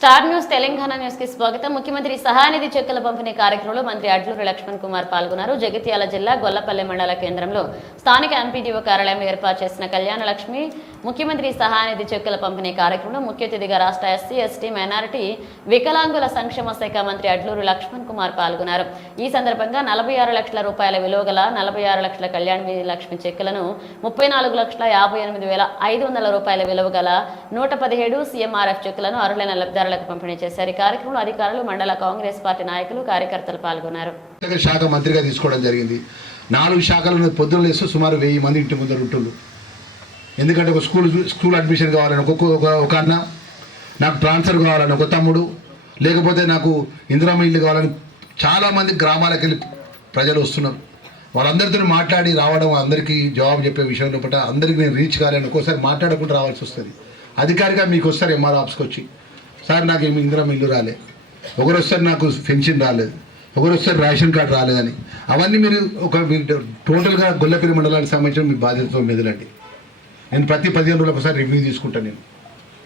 Star news Telangana న్యూస్కి స్వాగతం. ముఖ్యమంత్రి సహాయనిధి చెక్కుల పంపిణీ కార్యక్రమంలో మంత్రి అడ్లూరి లక్ష్మణ్ కుమార్ పాల్గొన్నారు. జగిత్యాల జిల్లా గొల్లపల్లి మండల కేంద్రంలో స్థానిక ఎంపీడీఓ కార్యాలయం ఏర్పాటు చేసిన కళ్యాణ లక్ష్మి ముఖ్యమంత్రి సహానిధి చెక్కుల పంపిణీ కార్యక్రమంలో ముఖ్య అతిథిగా రాష్ట్ర ఎస్సీ ఎస్టీ మైనారిటీ వికలాంగుల సంక్షేమ శాఖ మంత్రి అడ్లూరి లక్ష్మణ్ కుమార్ పాల్గొన్నారు. ఈ సందర్భంగా నలభై ఆరు లక్షల రూపాయల విలువ గల నలభై ఆరు లక్షల కళ్యాణ లక్ష్మి చెక్కులను ముప్పై నాలుగు లక్షల యాభై ఎనిమిది వేల ఐదు వందల రూపాయల విలువ గల నూట పదిహేడు సీఎంఆర్ఎఫ్ చెక్కులను అర్హులైన లబ్ధిదారులకు పంపిణీ చేశారు. ఈ కార్యక్రమంలో అధికారులు మండల కాంగ్రెస్ పార్టీ నాయకులు కార్యకర్తలు పాల్గొన్నారు. శాఖ మంత్రిగా తీసుకోవడం జరిగింది. నాలుగు శాఖలను పొద్దున్న లేస్తూ సుమారు వెయ్యి మంది ఇంటి ముందర ఉంటున్నారు ఎందుకంటే ఒక స్కూల్ స్కూల్ అడ్మిషన్ కావాలని ఒక్కొక్క ఒక- ఒక అన్న నాకు ట్రాన్స్ఫర్ కావాలని ఒక తమ్ముడు లేకపోతే నాకు ఇందిరామ ఇల్లు కావాలని చాలామంది గ్రామాలకు వెళ్ళి ప్రజలు వస్తున్నారు. వాళ్ళందరితో మాట్లాడి రావడం అందరికీ జవాబు చెప్పే విషయంలో పట్ల అందరికీ నేను రీచ్ కాలేను. ఒక్కోసారి మాట్లాడకుండా రావాల్సి వస్తుంది. అధికారిగా మీకు వస్తారు ఎంఆర్ ఆఫీస్కి వచ్చి. సార్ నాకు ఏమి ఇల్లు రాలే. ఒకరు వస్తారు నాకు పెన్షన్ రాలేదు. ఒకరు వస్తారు రేషన్ కార్డు రాలేదని. అవన్నీ మీరు ఒక టోటల్గా గొల్లపిరి మండలానికి సంబంధించిన మీ బాధ్యతతో మెదలండి. నేను ప్రతి పదిహేను రోజులకు ఒకసారి రివ్యూ తీసుకుంటాను నేను.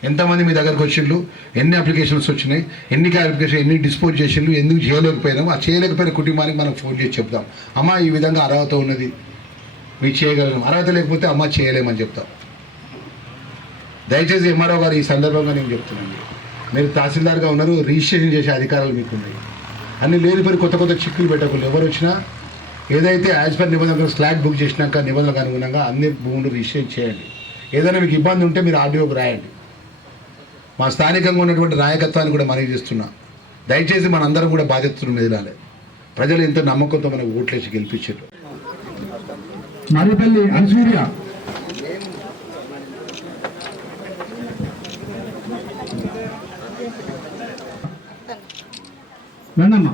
ఎంతమంది మీ దగ్గరకు వచ్చిండ్రు? ఎన్ని అప్లికేషన్స్ వచ్చినాయి? ఎన్ని అప్లికేషన్ ఎన్ని డిస్పోజ్ చేసిండ్రు? ఎందుకు చేయలేకపోయినాము ఆ చేయలేకపోయిన కుటుంబానికి మనం ఫోన్ చేసి చెప్తాం అమ్మ ఈ విధంగా అర్హత ఉన్నది. మీరు చేయగలం అర్హత లేకపోతే అమ్మ చేయలేమని చెప్తాం. దయచేసి ఎంఆర్ఓ గారు ఈ సందర్భంగా నేను చెప్తున్నాను. మీరు తహసీల్దార్గా ఉన్నారు రిజిస్ట్రేషన్ చేసే అధికారాలు మీకు ఉన్నాయి అన్ని లేని పని కొత్త కొత్త చిక్కులు పెట్టకుండా ఎవరు వచ్చినా ఏదైతే యాజ్ పర్ నిబంధనలు స్లాట్ బుక్ చేసినాక నిబంధనలకు అనుగుణంగా అన్ని భూములు రిజిస్ట్రేషన్ చేయండి. ఏదైనా మీకు ఇబ్బంది ఉంటే మీరు ఆర్డీఓకి రాయండి. మా స్థానికంగా ఉన్నటువంటి నాయకత్వాన్ని కూడా మనకి చేస్తున్నా. దయచేసి మనందరం కూడా బాధ్యతలు మెదలాలి ప్రజలు ఎంతో నమ్మకంతో మనకు ఓట్లేసి గెలిపించారు. మరిపల్లి అన్సూర్య రండమ్మా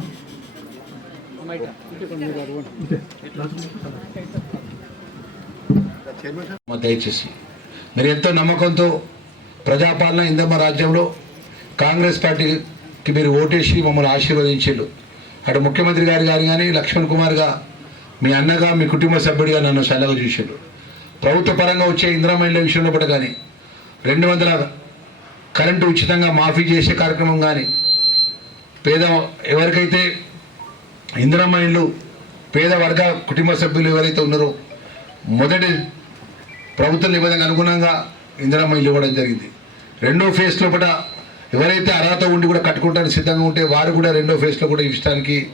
దయచేసి. మీరు ఎంతో నమ్మకంతో ప్రజాపాలన ఇందమ్మ రాజ్యంలో కాంగ్రెస్ పార్టీకి మీరు ఓటేసి మమ్మల్ని ఆశీర్వదించారు. అటు ముఖ్యమంత్రి గారు గారు కానీ లక్ష్మణ్ కుమార్గా మీ అన్నగా మీ కుటుంబ సభ్యుడిగా నన్ను సలహా చూశారు. ప్రభుత్వ పరంగా వచ్చే ఇందిరామైళ్ళ విషయంలో కూడా కానీ రెండు వందల కరెంటు ఉచితంగా మాఫీ చేసే కార్యక్రమం కానీ పేద ఎవరికైతే ఇందిరమ్మ ఇల్లు పేద వర్గ కుటుంబ సభ్యులు ఎవరైతే ఉన్నారో మొదటి ప్రభుత్వ నిబంధనకు అనుగుణంగా ఇందిరమ్మ ఇల్లు ఇవ్వడం జరిగింది. రెండో ఫేజ్ లోపల ఎవరైతే అర్హత ఉండి కూడా కట్టుకుంటానికి సిద్ధంగా ఉంటే వారు కూడా రెండో ఫేజ్లో కూడా ఇవ్వడానికి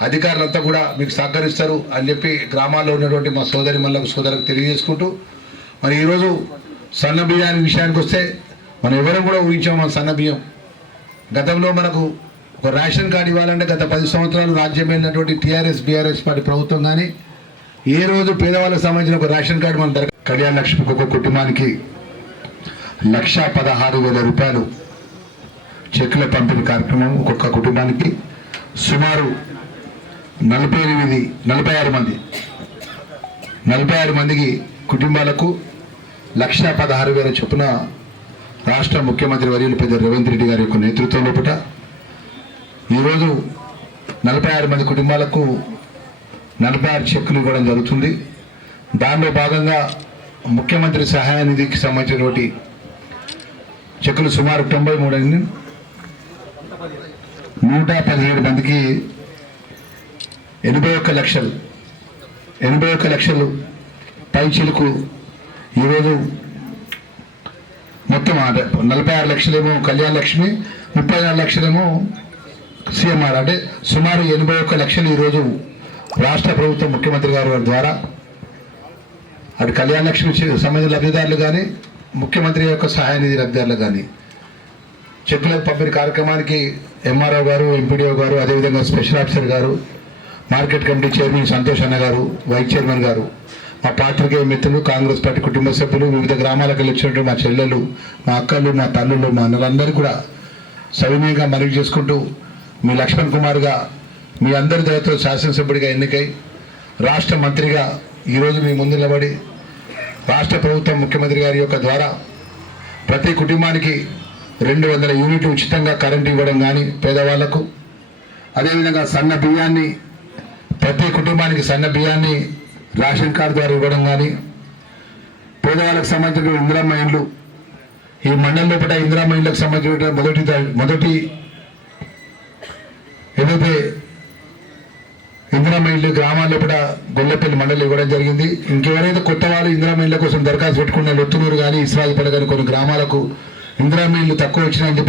అధికారులంతా కూడా మీకు సహకరిస్తారు అని చెప్పి గ్రామాల్లో ఉన్నటువంటి మా సోదరి మళ్ళకు సోదరులకు తెలియజేసుకుంటూ మరి ఈరోజు సన్న బియ్యాన్ని విషయానికి వస్తే మనం ఎవరం కూడా ఊహించాం మన సన్న బియ్యం. గతంలో మనకు రేషన్ కార్డు ఇవ్వాలంటే గత పది సంవత్సరాలు రాజ్యమైనటువంటి టీఆర్ఎస్ బీఆర్ఎస్ పార్టీ ప్రభుత్వం కానీ ఏ రోజు పేదవాళ్ళకి సంబంధించిన ఒక రేషన్ కార్డు మన దగ్గర కళ్యాణ లక్ష్మికి ఒక కుటుంబానికి లక్ష పదహారు వేల రూపాయలు చెక్కుల పంపిణీ కార్యక్రమం ఒక్కొక్క కుటుంబానికి సుమారు నలభై ఎనిమిది నలభై ఆరు మంది నలభై ఆరు మందికి కుటుంబాలకు లక్ష పదహారు వేల చొప్పున రాష్ట్ర ముఖ్యమంత్రి వర్యులు పెద్ద రేవంత్ రెడ్డి గారి యొక్క నేతృత్వం లోపల ఈరోజు నలభై ఆరు మంది కుటుంబాలకు నలభై ఆరు చెక్కులు ఇవ్వడం జరుగుతుంది. దానిలో భాగంగా ముఖ్యమంత్రి సహాయ నిధికి సంబంధించినటువంటి చెక్కులు సుమారు తొంభై మూడు అయింది. నూట పదిహేడు మందికి ఎనభై ఒక్క లక్షలు ఎనభై ఒక్క లక్షలు పై చిలుకు ఈరోజు మొత్తం నలభై ఆరు లక్షలేమో కళ్యాణ లక్ష్మి ముప్పై నాలుగు లక్షలేమో సీఎంఆర్ అంటే సుమారు ఎనభై ఒక్క లక్షలు ఈరోజు రాష్ట్ర ప్రభుత్వం ముఖ్యమంత్రి గారి వారి ద్వారా. అటు కళ్యాణ లక్ష్మి సంబంధించిన లబ్ధిదారులు కానీ ముఖ్యమంత్రి యొక్క సహాయ నిధి లబ్ధిదారులు కానీ చెక్కుల పంపిణీ కార్యక్రమానికి ఎంఆర్ఓ గారు ఎంపీడీఓ గారు అదేవిధంగా స్పెషల్ ఆఫీసర్ గారు మార్కెట్ కమిటీ చైర్మన్ సంతోష్ అన్న గారు వైస్ చైర్మన్ గారు మా పాత్రికేయ మిత్రులు కాంగ్రెస్ పార్టీ కుటుంబ సభ్యులు వివిధ గ్రామాలకు వెళ్ళి వచ్చినటువంటి మా చెల్లెలు మా అక్కలు మా తల్లులు మా అన్నలందరూ కూడా సవినయంగా మనవి చేసుకుంటూ మీ లక్ష్మణ్ కుమార్గా మీ అందరి దయతో శాసనసభ్యుడిగా ఎన్నికై రాష్ట్ర మంత్రిగా ఈరోజు మీ ముందు నిలబడి రాష్ట్ర ప్రభుత్వం ముఖ్యమంత్రి గారి యొక్క ద్వారా ప్రతి కుటుంబానికి రెండు వందల యూనిట్లు ఉచితంగా కరెంటు ఇవ్వడం కానీ పేదవాళ్ళకు అదేవిధంగా సన్న బియ్యాన్ని ప్రతి కుటుంబానికి సన్న బియ్యాన్ని రేషన్ కార్డు ద్వారా ఇవ్వడం కానీ పేదవాళ్ళకు సంబంధించిన ఇందిరమ్మ ఇండ్లు ఈ మండలం లోపల ఇందిరామ ఇండ్లకు సంబంధించిన మొదటి మొదటి ఏదైతే ఇందిరామ గ్రామాల్లో కూడా గొల్లపల్లి మండలి ఇవ్వడం జరిగింది. ఇంకెవరైతే కొత్త వాళ్ళు ఇందిరామ కోసం దరఖాస్తు పెట్టుకున్న లొత్తునూరు కానీ ఇస్రాజపేట కానీ కొన్ని గ్రామాలకు ఇందిరామ తక్కువ వచ్చినాయని చెప్పి